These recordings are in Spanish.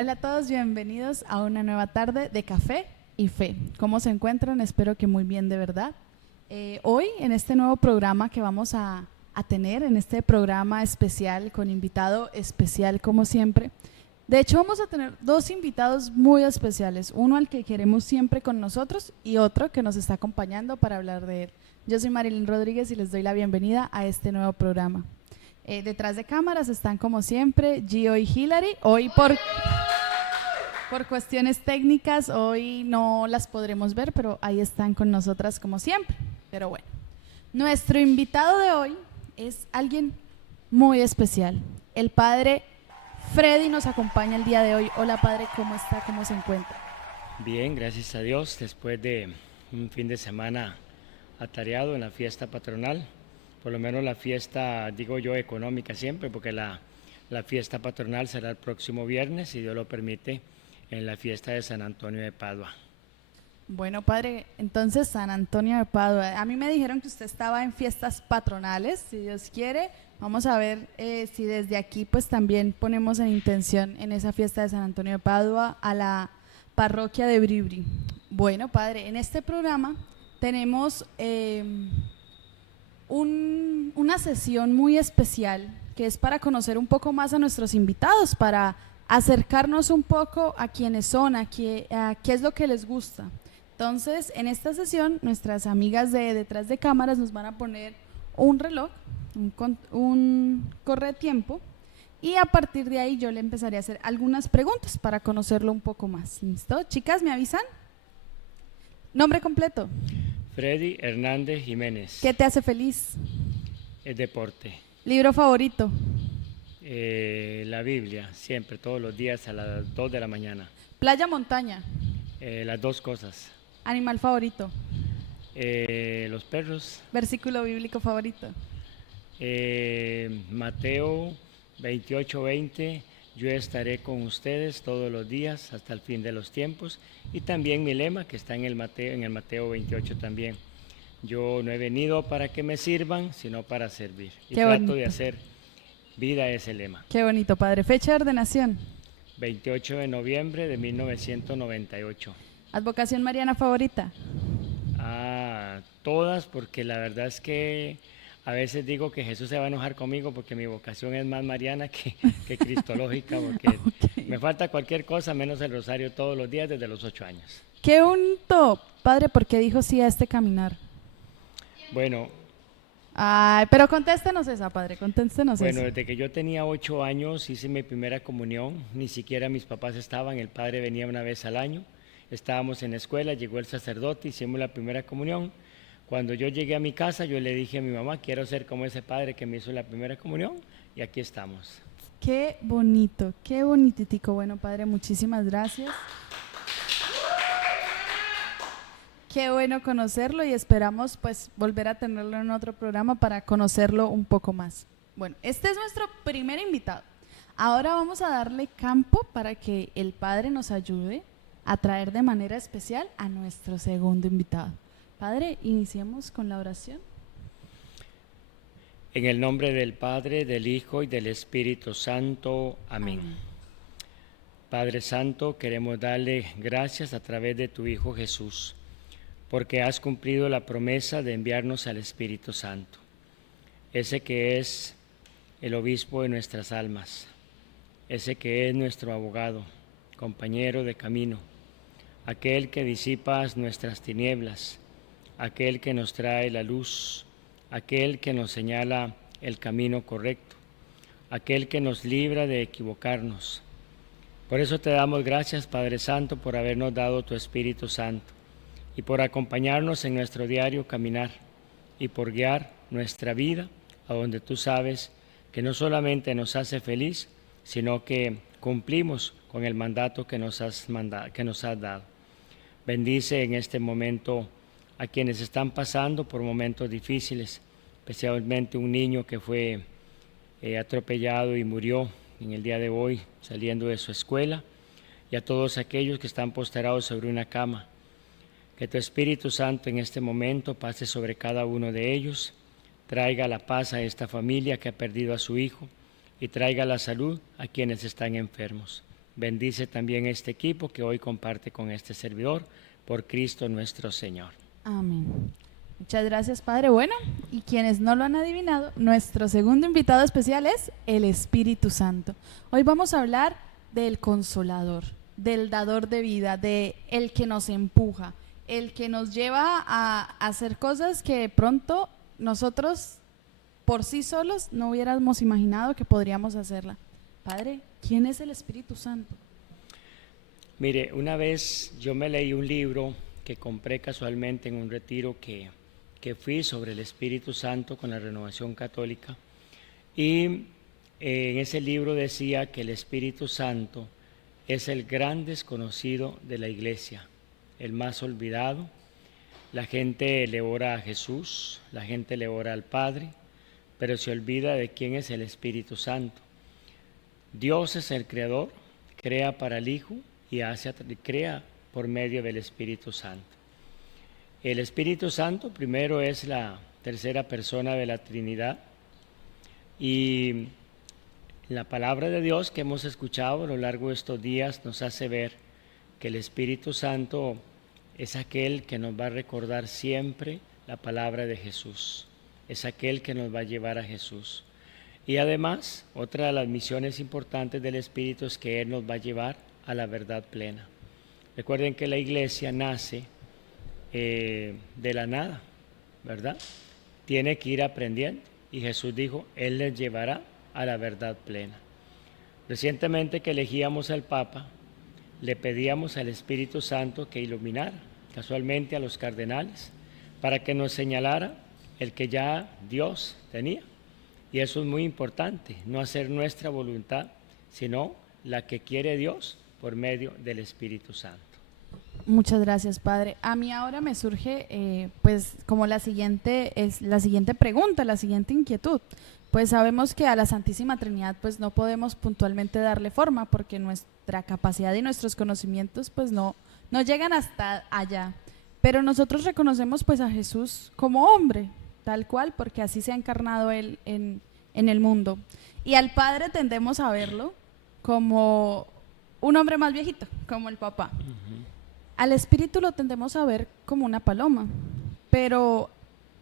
Hola a todos, bienvenidos a una nueva tarde de café y fe. ¿Cómo se encuentran? Espero que muy bien, de verdad. Hoy, en este nuevo programa que vamos a tener, en este programa especial con invitado especial como siempre, de hecho vamos a tener dos invitados muy especiales, uno al que queremos siempre con nosotros y otro que nos está acompañando para hablar de él. Yo soy Marilyn Rodríguez y les doy la bienvenida a este nuevo programa. Detrás de cámaras están como siempre Gio y Hilary. Hoy por cuestiones técnicas, hoy no las podremos ver, pero ahí están con nosotras como siempre. Pero bueno, nuestro invitado de hoy es alguien muy especial. El padre Freddy nos acompaña el día de hoy. Hola padre, ¿cómo está? ¿Cómo se encuentra? Bien, gracias a Dios, después de un fin de semana atareado en la fiesta patronal, por lo menos la fiesta, digo yo, económica siempre, porque la fiesta patronal será el próximo viernes, si Dios lo permite, en la fiesta de San Antonio de Padua. Bueno, padre, entonces San Antonio de Padua. A mí me dijeron que usted estaba en fiestas patronales, si Dios quiere. Vamos a ver si desde aquí pues también ponemos en intención en esa fiesta de San Antonio de Padua a la parroquia de Bribri. Bueno, padre, en este programa tenemos una sesión muy especial que es para conocer un poco más a nuestros invitados, para acercarnos un poco a quiénes son, a qué es lo que les gusta. Entonces, en esta sesión, nuestras amigas de detrás de cámaras nos van a poner un reloj, un corre tiempo, y a partir de ahí yo le empezaré a hacer algunas preguntas para conocerlo un poco más. ¿Listo? Chicas, ¿me avisan? Nombre completo. Freddy Hernández Jiménez, ¿Qué te hace feliz? el deporte. ¿Libro favorito? La Biblia, siempre, todos los días a las 2 de la mañana. Playa, montaña. Las dos cosas. Animal favorito. Los perros. Versículo bíblico favorito. Mateo 28:20, yo estaré con ustedes todos los días hasta el fin de los tiempos. Y también mi lema que está en el Mateo 28 también. Yo no he venido para que me sirvan, sino para servir. Y Qué trato de bonito. hacer vida ese lema. Qué bonito, padre. Fecha de ordenación. 28 de noviembre de 1998. Advocación mariana favorita. Todas, porque la verdad es que a veces digo que Jesús se va a enojar conmigo porque mi vocación es más mariana que cristológica, porque Ok. me falta cualquier cosa menos el rosario todos los días desde los 8 años. Qué bonito, padre, porque dijo sí a este caminar. Bueno, Ay, pero contéstenos esa, padre, contéstenos bueno, esa. desde que yo tenía 8 años hice mi primera comunión, ni siquiera mis papás estaban, el padre venía una vez al año, estábamos en la escuela, llegó el sacerdote, hicimos la primera comunión. Cuando yo llegué a mi casa, yo le dije a mi mamá, quiero ser como ese padre que me hizo la primera comunión, y aquí estamos. Qué bonitico. Bueno, padre, muchísimas gracias. Qué bueno conocerlo y esperamos pues volver a tenerlo en otro programa para conocerlo un poco más. Bueno, este es nuestro primer invitado. Ahora vamos a darle campo para que el padre nos ayude a traer de manera especial a nuestro segundo invitado. Padre, iniciemos con la oración. En el nombre del Padre, del Hijo y del Espíritu Santo. Amén. Amén. Padre Santo, queremos darle gracias a través de tu Hijo Jesús, porque has cumplido la promesa de enviarnos al Espíritu Santo, ese que es el obispo de nuestras almas, ese que es nuestro abogado, compañero de camino, aquel que disipa nuestras tinieblas, aquel que nos trae la luz, aquel que nos señala el camino correcto, aquel que nos libra de equivocarnos. Por eso te damos gracias, Padre Santo, por habernos dado tu Espíritu Santo y por acompañarnos en nuestro diario caminar y por guiar nuestra vida a donde tú sabes que no solamente nos hace feliz, sino que cumplimos con el mandato que nos has dado. Bendice en este momento a quienes están pasando por momentos difíciles, especialmente un niño que fue atropellado y murió en el día de hoy saliendo de su escuela, y a todos aquellos que están postrados sobre una cama. Que tu Espíritu Santo en este momento pase sobre cada uno de ellos, traiga la paz a esta familia que ha perdido a su hijo y traiga la salud a quienes están enfermos. Bendice también este equipo que hoy comparte con este servidor, por Cristo nuestro Señor. Amén. Muchas gracias, Padre. Bueno, y quienes no lo han adivinado, nuestro segundo invitado especial es el Espíritu Santo. Hoy vamos a hablar del Consolador, del dador de vida, de el que nos empuja, el que nos lleva a hacer cosas que de pronto nosotros por sí solos no hubiéramos imaginado que podríamos hacerla. Padre, ¿quién es el Espíritu Santo? Mire, una vez yo me leí un libro que compré casualmente en un retiro que fui sobre el Espíritu Santo con la Renovación Católica, y en ese libro decía que el Espíritu Santo es el gran desconocido de la Iglesia, el más olvidado. La gente le ora a Jesús, la gente le ora al Padre, pero se olvida de quién es el Espíritu Santo. Dios es el Creador, crea para el Hijo y crea por medio del Espíritu Santo. El Espíritu Santo primero es la tercera persona de la Trinidad, y la palabra de Dios que hemos escuchado a lo largo de estos días nos hace ver que el Espíritu Santo es aquel que nos va a recordar siempre la palabra de Jesús, es aquel que nos va a llevar a Jesús. Y además, otra de las misiones importantes del Espíritu es que Él nos va a llevar a la verdad plena. Recuerden que la iglesia nace de la nada, ¿verdad? Tiene que ir aprendiendo, y Jesús dijo, Él les llevará a la verdad plena. Recientemente que elegíamos al Papa, le pedíamos al Espíritu Santo que iluminara casualmente a los cardenales para que nos señalara el que ya Dios tenía. Y eso es muy importante, no hacer nuestra voluntad, sino la que quiere Dios por medio del Espíritu Santo. Muchas gracias, Padre. A mí ahora me surge pues como la siguiente pregunta, la siguiente inquietud. Pues sabemos que a la Santísima Trinidad pues no podemos puntualmente darle forma porque nuestra capacidad y nuestros conocimientos pues no llegan hasta allá. Pero nosotros reconocemos pues a Jesús como hombre, tal cual, porque así se ha encarnado Él en el mundo. Y al Padre tendemos a verlo como un hombre más viejito, como el papá. Al Espíritu lo tendemos a ver como una paloma, pero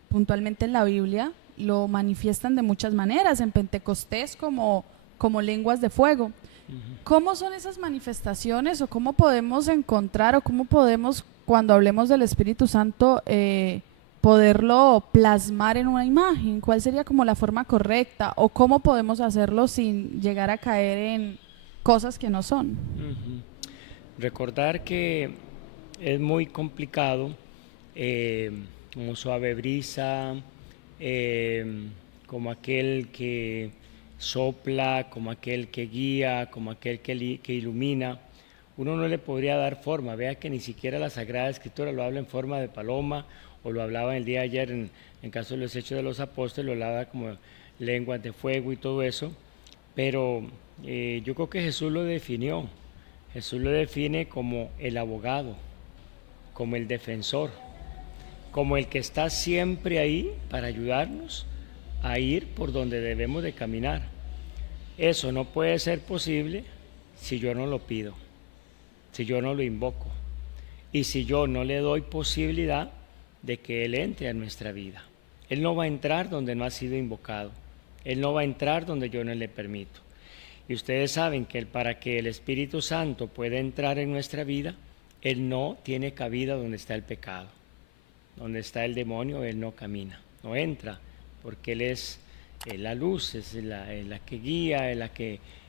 puntualmente en la Biblia lo manifiestan de muchas maneras, en Pentecostés como lenguas de fuego. ¿Cómo son esas manifestaciones, o cómo podemos encontrar, o cómo podemos, cuando hablemos del Espíritu Santo, poderlo plasmar en una imagen? ¿Cuál sería como la forma correcta, o cómo podemos hacerlo sin llegar a caer en cosas que no son? Recordar que es muy complicado, como suave brisa, como aquel que sopla, como aquel que guía, como aquel que ilumina. Uno no le podría dar forma. Vea que ni siquiera la Sagrada Escritura lo habla en forma de paloma, o lo hablaba el día de ayer en caso de los Hechos de los Apóstoles, lo hablaba como lenguas de fuego y todo eso. Pero yo creo que Jesús lo definió. Jesús lo define como el abogado, como el defensor, como el que está siempre ahí para ayudarnos a ir por donde debemos de caminar. Eso no puede ser posible si yo no lo pido, si yo no lo invoco, y si yo no le doy posibilidad de que Él entre a nuestra vida. Él no va a entrar donde no ha sido invocado, Él no va a entrar donde yo no le permito. Y ustedes saben que para que el Espíritu Santo pueda entrar en nuestra vida, Él no tiene cabida donde está el pecado. Donde está el demonio, Él no camina, no entra, porque Él es la luz, es la que guía,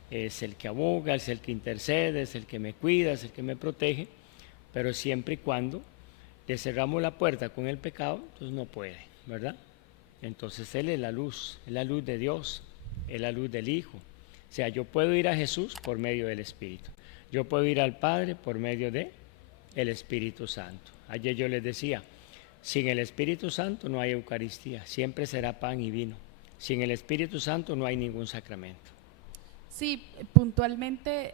es el que aboga, es el que intercede, es el que me cuida, es el que me protege, pero siempre y cuando le cerramos la puerta con el pecado, entonces no puede, ¿verdad? Entonces Él es la luz de Dios, es la luz del Hijo. O sea, yo puedo ir a Jesús por medio del Espíritu, yo puedo ir al Padre por medio de el Espíritu Santo. Ayer yo les decía, sin el Espíritu Santo no hay Eucaristía, siempre será pan y vino. Sin el Espíritu Santo no hay ningún sacramento. Sí, puntualmente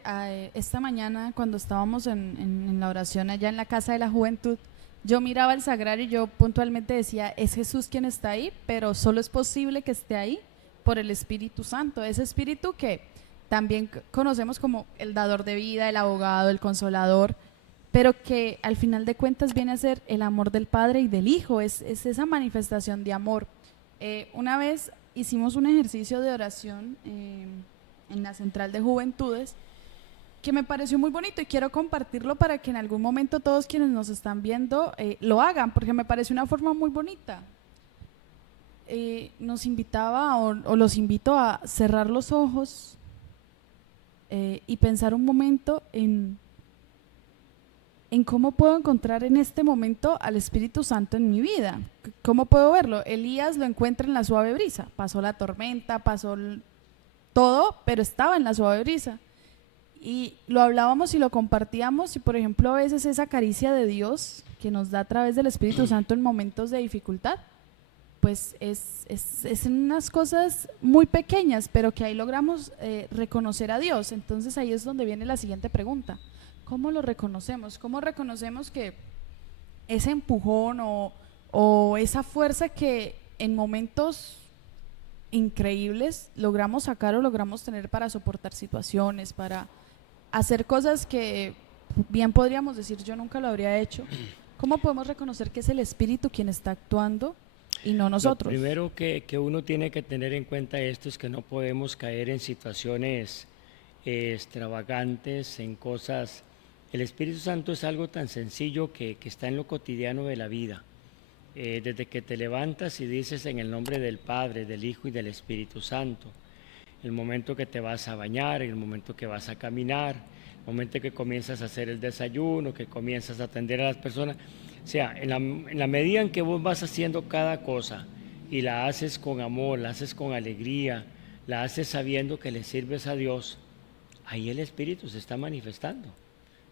esta mañana cuando estábamos en la oración allá en la Casa de la Juventud, yo miraba el sagrario y yo puntualmente decía, es Jesús quien está ahí, pero solo es posible que esté ahí por el Espíritu Santo, ese Espíritu que también conocemos como el dador de vida, el abogado, el consolador, pero que al final de cuentas viene a ser el amor del Padre y del Hijo, es esa manifestación de amor. Una vez hicimos un ejercicio de oración en la Central de Juventudes que me pareció muy bonito y quiero compartirlo para que en algún momento todos quienes nos están viendo lo hagan, porque me pareció una forma muy bonita. Nos invitaba o los invito a cerrar los ojos y pensar un momento en cómo puedo encontrar en este momento al Espíritu Santo en mi vida. ¿Cómo puedo verlo? Elías lo encuentra en la suave brisa. Pasó la tormenta, pasó todo, pero estaba en la suave brisa. Y lo hablábamos y lo compartíamos y, por ejemplo, a veces esa caricia de Dios que nos da a través del Espíritu Santo en momentos de dificultad, pues es en unas cosas muy pequeñas, pero que ahí logramos reconocer a Dios. Entonces ahí es donde viene la siguiente pregunta. ¿Cómo lo reconocemos? ¿Cómo reconocemos que ese empujón o esa fuerza que en momentos increíbles logramos sacar o logramos tener para soportar situaciones, para hacer cosas que bien podríamos decir yo nunca lo habría hecho? ¿Cómo podemos reconocer que es el Espíritu quien está actuando y no nosotros? Lo primero que uno tiene que tener en cuenta esto es que no podemos caer en situaciones extravagantes, en cosas. El Espíritu Santo es algo tan sencillo que está en lo cotidiano de la vida. Desde que te levantas y dices en el nombre del Padre, del Hijo y del Espíritu Santo, el momento que te vas a bañar, el momento que vas a caminar, el momento que comienzas a hacer el desayuno, que comienzas a atender a las personas. O sea, en la medida en que vos vas haciendo cada cosa y la haces con amor, la haces con alegría, la haces sabiendo que le sirves a Dios, ahí el Espíritu se está manifestando.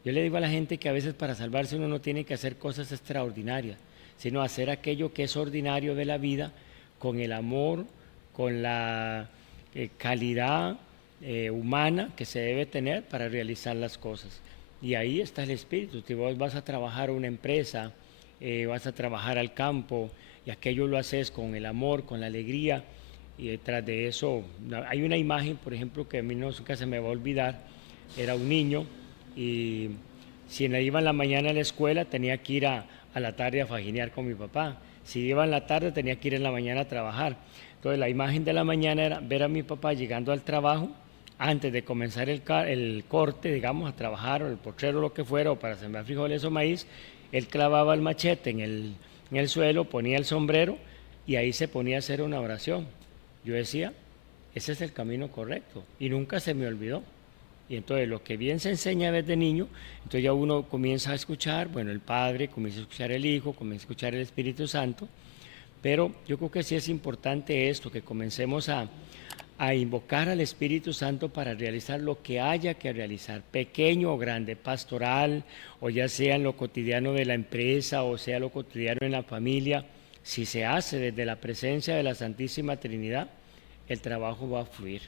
Yo le digo a la gente que a veces para salvarse uno no tiene que hacer cosas extraordinarias, sino hacer aquello que es ordinario de la vida con el amor, con la calidad humana que se debe tener para realizar las cosas. Y ahí está el Espíritu. Si vos vas a trabajar a una empresa, vas a trabajar al campo y aquello lo haces con el amor, con la alegría, y detrás de eso hay una imagen, por ejemplo, que a mí nunca se me va a olvidar. Era un niño y si iba en la mañana a la escuela tenía que ir a la tarde a fajinear con mi papá. Si iba en la tarde tenía que ir en la mañana a trabajar. Entonces la imagen de la mañana era ver a mi papá llegando al trabajo antes de comenzar el corte, digamos, a trabajar, o el potrero, lo que fuera, o para sembrar frijoles o maíz. Él clavaba el machete en el suelo, ponía el sombrero y ahí se ponía a hacer una oración. Yo decía, ese es el camino correcto, y nunca se me olvidó. Y entonces lo que bien se enseña desde niño, entonces ya uno comienza a escuchar, bueno, el Padre, comienza a escuchar el Hijo, comienza a escuchar el Espíritu Santo, pero yo creo que sí es importante esto, que comencemos a invocar al Espíritu Santo para realizar lo que haya que realizar, pequeño o grande, pastoral, o ya sea en lo cotidiano de la empresa, o sea lo cotidiano en la familia. Si se hace desde la presencia de la Santísima Trinidad, el trabajo va a fluir.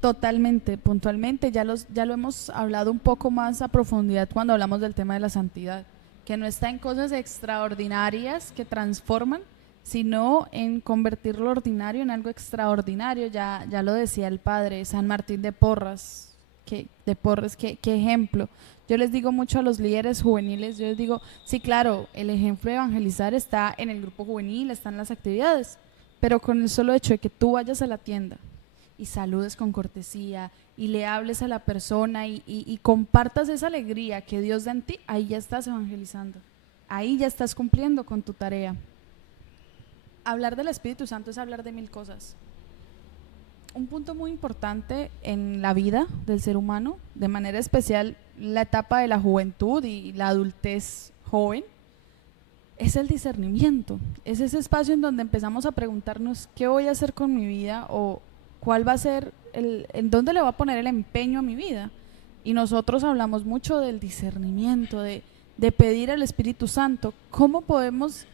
Totalmente, puntualmente, ya lo hemos hablado un poco más a profundidad cuando hablamos del tema de la santidad, que no está en cosas extraordinarias que transforman, sino en convertir lo ordinario en algo extraordinario. Ya lo decía el padre San Martín de Porres, qué ejemplo. Yo les digo mucho a los líderes juveniles, yo les digo, sí, claro, el ejemplo de evangelizar está en el grupo juvenil, está en las actividades, pero con el solo hecho de que tú vayas a la tienda y saludes con cortesía y le hables a la persona y compartas esa alegría que Dios da en ti, ahí ya estás evangelizando, ahí ya estás cumpliendo con tu tarea. Hablar del Espíritu Santo es hablar de mil cosas. Un punto muy importante en la vida del ser humano, de manera especial la etapa de la juventud y la adultez joven, es el discernimiento. Es ese espacio en donde empezamos a preguntarnos qué voy a hacer con mi vida, o cuál va a ser en dónde le voy a poner el empeño a mi vida. Y nosotros hablamos mucho del discernimiento, de pedir al Espíritu Santo. ¿Cómo podemos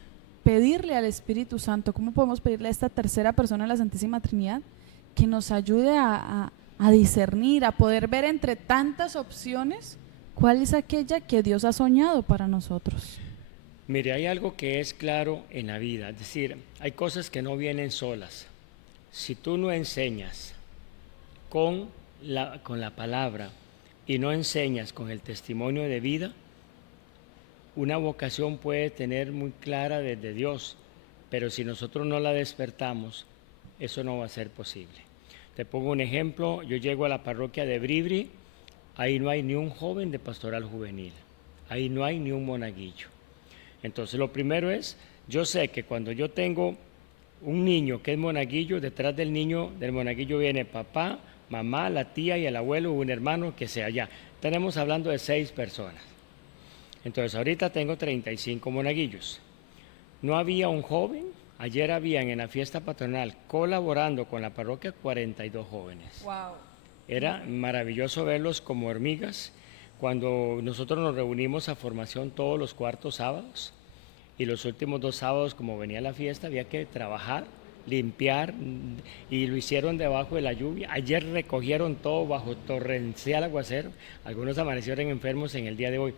pedirle al Espíritu Santo? ¿Cómo podemos pedirle a esta tercera persona de la Santísima Trinidad que nos ayude a discernir, a poder ver entre tantas opciones cuál es aquella que Dios ha soñado para nosotros? Mire, hay algo que es claro en la vida, es decir, hay cosas que no vienen solas. Si tú no enseñas con la palabra y no enseñas con el testimonio de vida, una vocación puede tener muy clara desde Dios, pero si nosotros no la despertamos, eso no va a ser posible. Te pongo un ejemplo, yo llego a la parroquia de Bribri, ahí no hay ni un joven de pastoral juvenil, ahí no hay ni un monaguillo. Entonces lo primero es, yo sé que cuando yo tengo un niño que es monaguillo, detrás del niño, del monaguillo viene papá, mamá, la tía y el abuelo, un hermano que sea ya. Tenemos hablando de 6 personas. Entonces ahorita tengo 35 monaguillos. No había un joven, ayer habían en la fiesta patronal colaborando con la parroquia 42 jóvenes. Wow. Era maravilloso verlos como hormigas. Cuando nosotros nos reunimos a formación todos los cuartos sábados y los últimos 2 sábados, como venía la fiesta, había que trabajar, limpiar, y lo hicieron debajo de la lluvia. Ayer recogieron todo bajo torrencial aguacero. Algunos amanecieron enfermos en el día de hoy.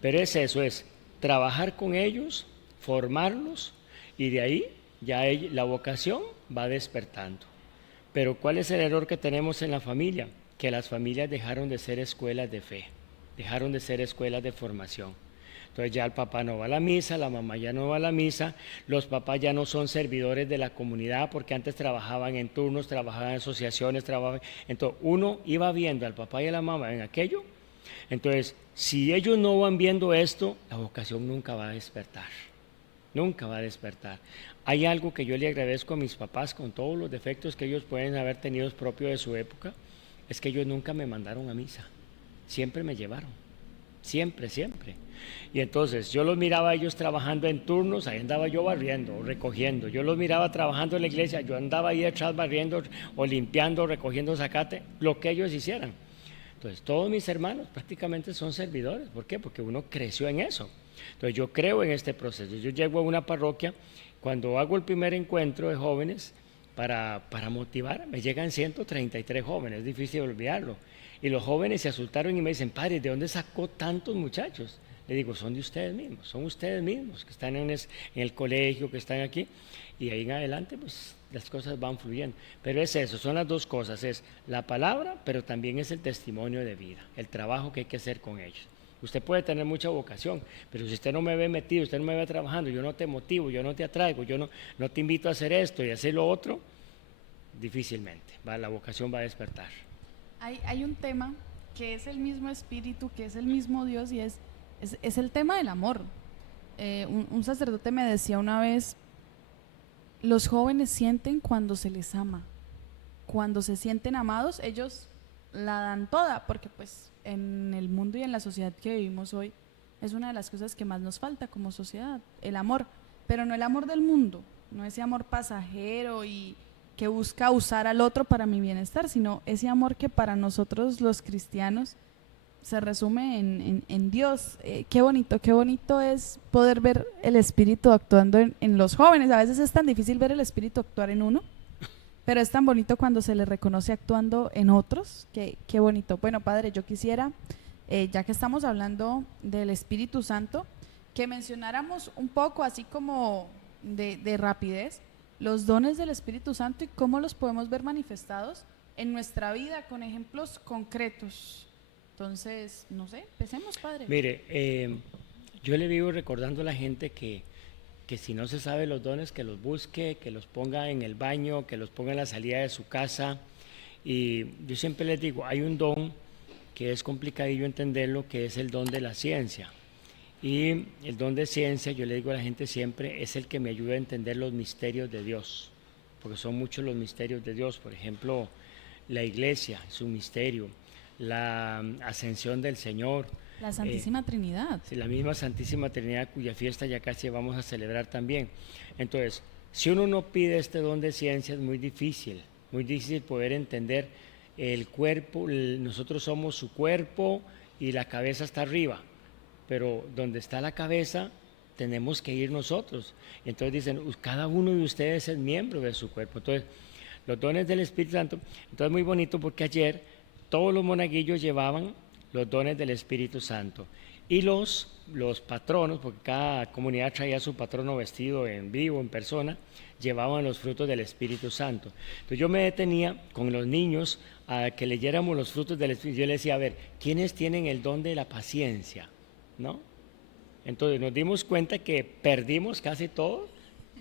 Pero eso es trabajar con ellos, formarlos, y de ahí ya la vocación va despertando. Pero ¿cuál es el error que tenemos en la familia? Que las familias dejaron de ser escuelas de fe, dejaron de ser escuelas de formación. Entonces ya el papá no va a la misa, la mamá ya no va a la misa, los papás ya no son servidores de la comunidad porque antes trabajaban en turnos, trabajaban en asociaciones, entonces uno iba viendo al papá y a la mamá en aquello. Entonces, si ellos no van viendo esto, la vocación nunca va a despertar, nunca va a despertar. Hay algo que yo le agradezco a mis papás, con todos los defectos que ellos pueden haber tenido propio de su época, es que ellos nunca me mandaron a misa, siempre me llevaron, siempre, siempre. Y entonces yo los miraba a ellos trabajando en turnos, ahí andaba yo barriendo o recogiendo. Yo los miraba trabajando en la iglesia, yo andaba ahí detrás barriendo o limpiando, recogiendo zacate, lo que ellos hicieran. Entonces todos mis hermanos prácticamente son servidores. ¿Por qué? Porque uno creció en eso. Entonces yo creo en este proceso. Yo llego a una parroquia, cuando hago el primer encuentro de jóvenes para motivar, me llegan 133 jóvenes, es difícil olvidarlo. Y los jóvenes se asustaron y me dicen, padre, ¿de dónde sacó tantos muchachos? Le digo, son de ustedes mismos, son ustedes mismos que están en el colegio, que están aquí, y ahí en adelante pues las cosas van fluyendo. Pero es eso, son las dos cosas, es la palabra, pero también es el testimonio de vida, el trabajo que hay que hacer con ellos. Usted puede tener mucha vocación, pero si usted no me ve metido, usted no me ve trabajando, yo no te motivo, yo no te atraigo, yo no te invito a hacer esto y a hacer lo otro, difícilmente la vocación va a despertar. Hay un tema que es el mismo espíritu, que es el mismo Dios, y es el tema del amor. Un sacerdote me decía una vez, los jóvenes sienten cuando se les ama, cuando se sienten amados, ellos la dan toda, porque pues en el mundo y en la sociedad que vivimos hoy es una de las cosas que más nos falta como sociedad, el amor, pero no el amor del mundo, no ese amor pasajero y que busca usar al otro para mi bienestar, sino ese amor que para nosotros los cristianos se resume en Dios. Qué bonito es poder ver el Espíritu actuando en los jóvenes. A veces es tan difícil ver el Espíritu actuar en uno, pero es tan bonito cuando se le reconoce actuando en otros. Qué bonito. Bueno, Padre, yo quisiera, ya que estamos hablando del Espíritu Santo, que mencionáramos un poco, así como de rapidez, los dones del Espíritu Santo y cómo los podemos ver manifestados en nuestra vida con ejemplos concretos. Entonces, no sé, empecemos, Padre. Mire, yo le vivo recordando a la gente que si no se sabe los dones, que los busque, que los ponga en el baño, que los ponga en la salida de su casa. Y yo siempre les digo, hay un don que es complicadillo entenderlo, que es el don de la ciencia. Y el don de ciencia, yo le digo a la gente siempre, es el que me ayuda a entender los misterios de Dios, porque son muchos los misterios de Dios. Por ejemplo, la iglesia es un misterio, la ascensión del Señor, la Santísima Trinidad. La misma Santísima Trinidad, cuya fiesta ya casi vamos a celebrar también. Entonces, si uno no pide este don de ciencia, es muy difícil poder entender el cuerpo. Nosotros somos su cuerpo y la cabeza está arriba, pero donde está la cabeza tenemos que ir nosotros. Entonces dicen, cada uno de ustedes es miembro de su cuerpo. Entonces, los dones del Espíritu Santo, entonces muy bonito porque ayer todos los monaguillos llevaban los dones del Espíritu Santo. Y los patronos, porque cada comunidad traía su patrono vestido en vivo, en persona, llevaban los frutos del Espíritu Santo. Entonces yo me detenía con los niños a que leyéramos los frutos del Espíritu. Yo les decía, a ver, ¿quiénes tienen el don de la paciencia? ¿No? Entonces nos dimos cuenta que perdimos casi todo,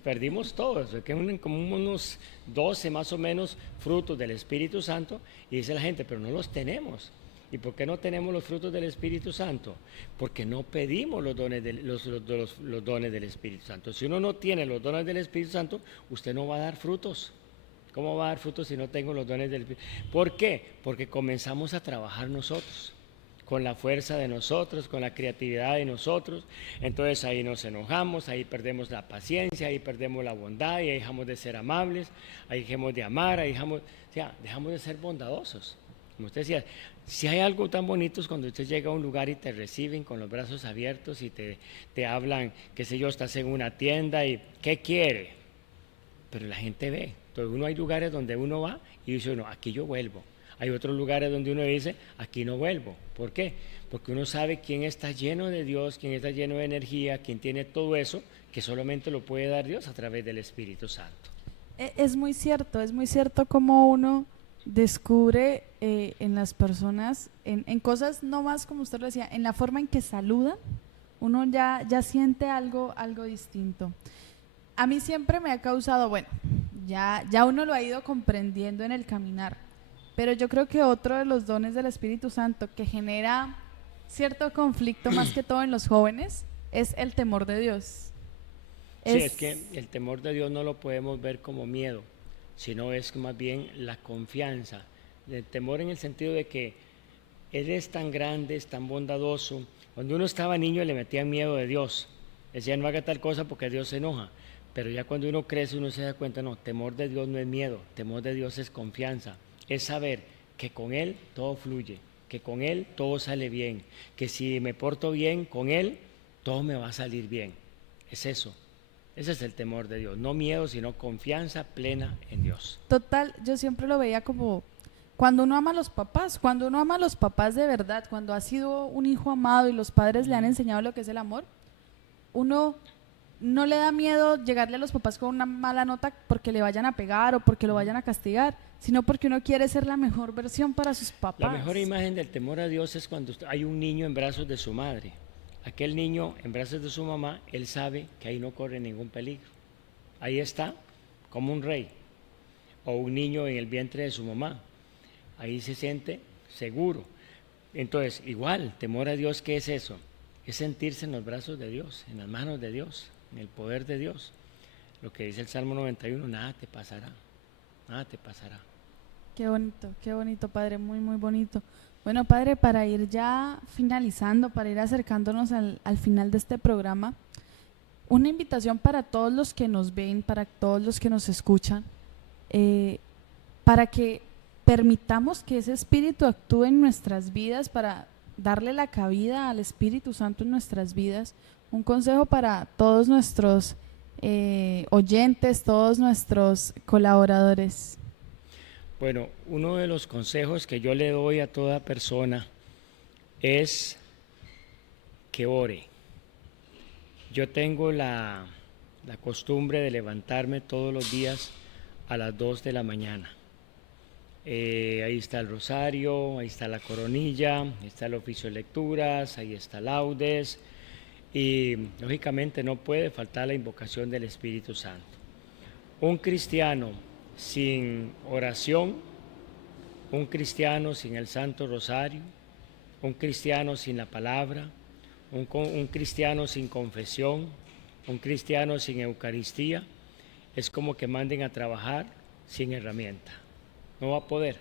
perdimos todos, que como unos 12 más o menos frutos del Espíritu Santo, y dice la gente, pero no los tenemos. ¿Y por qué no tenemos los frutos del Espíritu Santo? Porque no pedimos los dones, los dones del Espíritu Santo. Si uno no tiene los dones del Espíritu Santo, usted no va a dar frutos. ¿Cómo va a dar frutos si no tengo los dones del Espíritu? ¿Por qué? Porque comenzamos a trabajar nosotros, con la fuerza de nosotros, con la creatividad de nosotros. Entonces ahí nos enojamos, ahí perdemos la paciencia, ahí perdemos la bondad, y ahí dejamos de ser amables, ahí dejamos de amar, ahí dejamos de ser bondadosos. Como usted decía, si hay algo tan bonito es cuando usted llega a un lugar y te reciben con los brazos abiertos y te hablan, qué sé yo, estás en una tienda y ¿qué quiere? Pero la gente ve. Entonces hay lugares donde uno va y dice uno, aquí yo vuelvo. Hay otros lugares donde uno dice, aquí no vuelvo. ¿Por qué? Porque uno sabe quién está lleno de Dios, quién está lleno de energía, quién tiene todo eso, que solamente lo puede dar Dios a través del Espíritu Santo. Es muy cierto como uno descubre en las personas, en cosas no más como usted lo decía, en la forma en que saludan, uno ya siente algo distinto. A mí siempre me ha causado, bueno, ya uno lo ha ido comprendiendo en el caminar, pero yo creo que otro de los dones del Espíritu Santo que genera cierto conflicto más que todo en los jóvenes es el temor de Dios. Sí, es que el temor de Dios no lo podemos ver como miedo, sino es más bien la confianza. El temor en el sentido de que Él es tan grande, es tan bondadoso. Cuando uno estaba niño le metían miedo de Dios. Decían, no haga tal cosa porque Dios se enoja. Pero ya cuando uno crece uno se da cuenta, no, temor de Dios no es miedo, temor de Dios es confianza. Es saber que con Él todo fluye, que con Él todo sale bien, que si me porto bien con Él, todo me va a salir bien. Es eso. Ese es el temor de Dios, no miedo, sino confianza plena en Dios. Total, yo siempre lo veía como cuando uno ama a los papás, cuando uno ama a los papás de verdad, cuando ha sido un hijo amado y los padres le han enseñado lo que es el amor, uno no le da miedo llegarle a los papás con una mala nota porque le vayan a pegar o porque lo vayan a castigar, sino porque uno quiere ser la mejor versión para sus papás. La mejor imagen del temor a Dios es cuando hay un niño en brazos de su madre. Aquel niño en brazos de su mamá, él sabe que ahí no corre ningún peligro. Ahí está, como un rey. O un niño en el vientre de su mamá. Ahí se siente seguro. Entonces, igual, temor a Dios, ¿qué es eso? Es sentirse en los brazos de Dios, en las manos de Dios, en el poder de Dios. Lo que dice el Salmo 91, nada te pasará, nada te pasará. Qué bonito, Padre, muy, muy bonito. Bueno, Padre, para ir ya finalizando, para ir acercándonos al final de este programa, una invitación para todos los que nos ven, para todos los que nos escuchan, para que permitamos que ese Espíritu actúe en nuestras vidas, para darle la cabida al Espíritu Santo en nuestras vidas. Un consejo para todos nuestros oyentes, todos nuestros colaboradores. Bueno, uno de los consejos que yo le doy a toda persona es que ore. Yo tengo la costumbre de levantarme todos los días a las 2 de la mañana. Ahí está el rosario, ahí está la coronilla, ahí está el oficio de lecturas, ahí está laudes y lógicamente no puede faltar la invocación del Espíritu Santo. Un cristiano sin oración, un cristiano sin el Santo Rosario, un cristiano sin la palabra, un cristiano sin confesión, un cristiano sin Eucaristía, es como que manden a trabajar sin herramienta. No va a poder.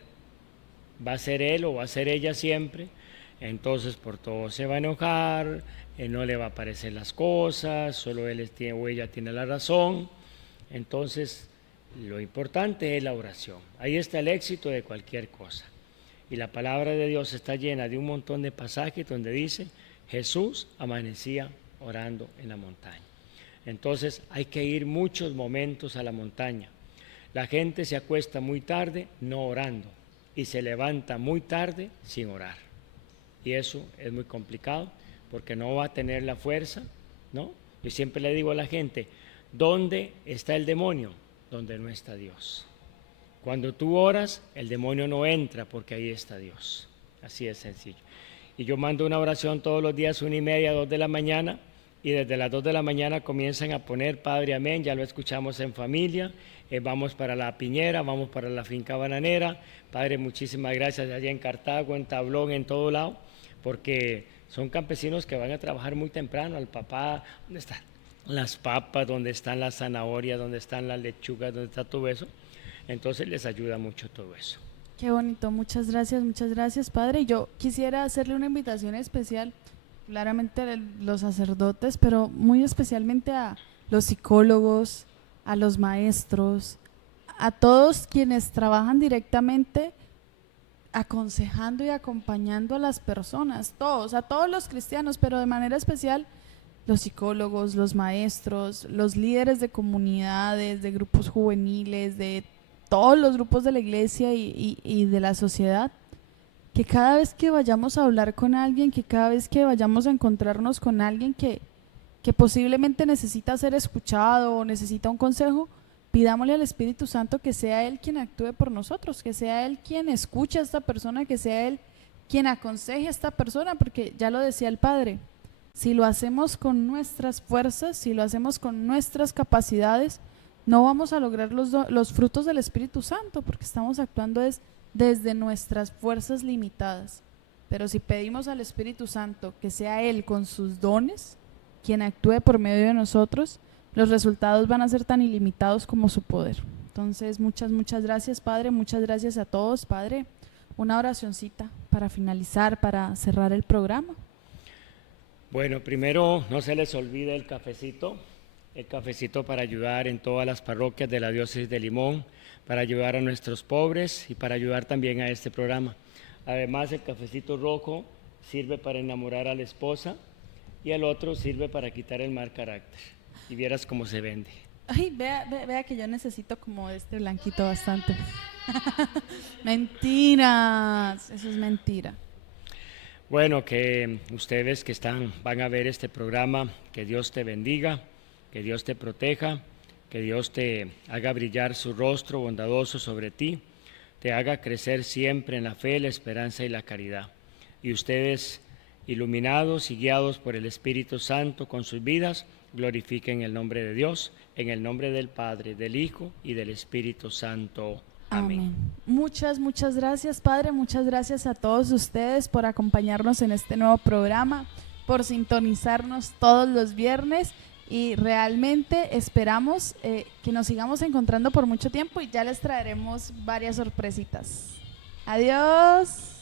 Va a ser él o va a ser ella siempre, entonces por todo se va a enojar, no le va a parecer las cosas, solo él o ella tiene la razón. Entonces, lo importante es la oración. Ahí está el éxito de cualquier cosa. Y la palabra de Dios está llena de un montón de pasajes donde dice, Jesús amanecía orando en la montaña. Entonces hay que ir muchos momentos a la montaña. La gente se acuesta muy tarde no orando y se levanta muy tarde sin orar. Y eso es muy complicado porque no va a tener la fuerza, ¿no? Yo siempre le digo a la gente, ¿dónde está el demonio? Donde no está Dios. Cuando tú oras, el demonio no entra porque ahí está Dios. Así es sencillo. Y yo mando una oración todos los días, 1:30, 2 de la mañana, y desde las 2 de la mañana comienzan a poner Padre Amén, ya lo escuchamos en familia, vamos para la Piñera, vamos para la finca bananera. Padre, muchísimas gracias allá en Cartago, en Tablón, en todo lado, porque son campesinos que van a trabajar muy temprano. Al papá, ¿dónde están las papas? ¿Dónde están las zanahorias? ¿Dónde están las lechugas? ¿Dónde está todo eso? Entonces les ayuda mucho todo eso. Qué bonito, muchas gracias, Padre. Y yo quisiera hacerle una invitación especial, claramente a los sacerdotes, pero muy especialmente a los psicólogos, a los maestros, a todos quienes trabajan directamente aconsejando y acompañando a las personas, todos, a todos los cristianos, pero de manera especial los psicólogos, los maestros, los líderes de comunidades, de grupos juveniles, de todos los grupos de la iglesia y de la sociedad, que cada vez que vayamos a hablar con alguien, que cada vez que vayamos a encontrarnos con alguien que posiblemente necesita ser escuchado o necesita un consejo, pidámosle al Espíritu Santo que sea Él quien actúe por nosotros, que sea Él quien escuche a esta persona, que sea Él quien aconseje a esta persona, porque ya lo decía el Padre, si lo hacemos con nuestras fuerzas, si lo hacemos con nuestras capacidades, no vamos a lograr los frutos del Espíritu Santo, porque estamos actuando desde nuestras fuerzas limitadas. Pero si pedimos al Espíritu Santo que sea Él con sus dones, quien actúe por medio de nosotros, los resultados van a ser tan ilimitados como su poder. Entonces, muchas gracias, Padre, muchas gracias a todos, Padre. Una oracioncita para finalizar, para cerrar el programa. Bueno, primero no se les olvide el cafecito para ayudar en todas las parroquias de la diócesis de Limón, para ayudar a nuestros pobres y para ayudar también a este programa. Además, el cafecito rojo sirve para enamorar a la esposa y el otro sirve para quitar el mal carácter. Y vieras cómo se vende. Ay, vea que yo necesito como este blanquito bastante. Mentiras, eso es mentira. Bueno, que ustedes que van a ver este programa, que Dios te bendiga, que Dios te proteja, que Dios te haga brillar su rostro bondadoso sobre ti, te haga crecer siempre en la fe, la esperanza y la caridad. Y ustedes, iluminados y guiados por el Espíritu Santo con sus vidas, glorifiquen el nombre de Dios, en el nombre del Padre, del Hijo y del Espíritu Santo. Amén. Muchas gracias, Padre, muchas gracias a todos ustedes por acompañarnos en este nuevo programa, por sintonizarnos todos los viernes y realmente esperamos que nos sigamos encontrando por mucho tiempo y ya les traeremos varias sorpresitas. Adiós.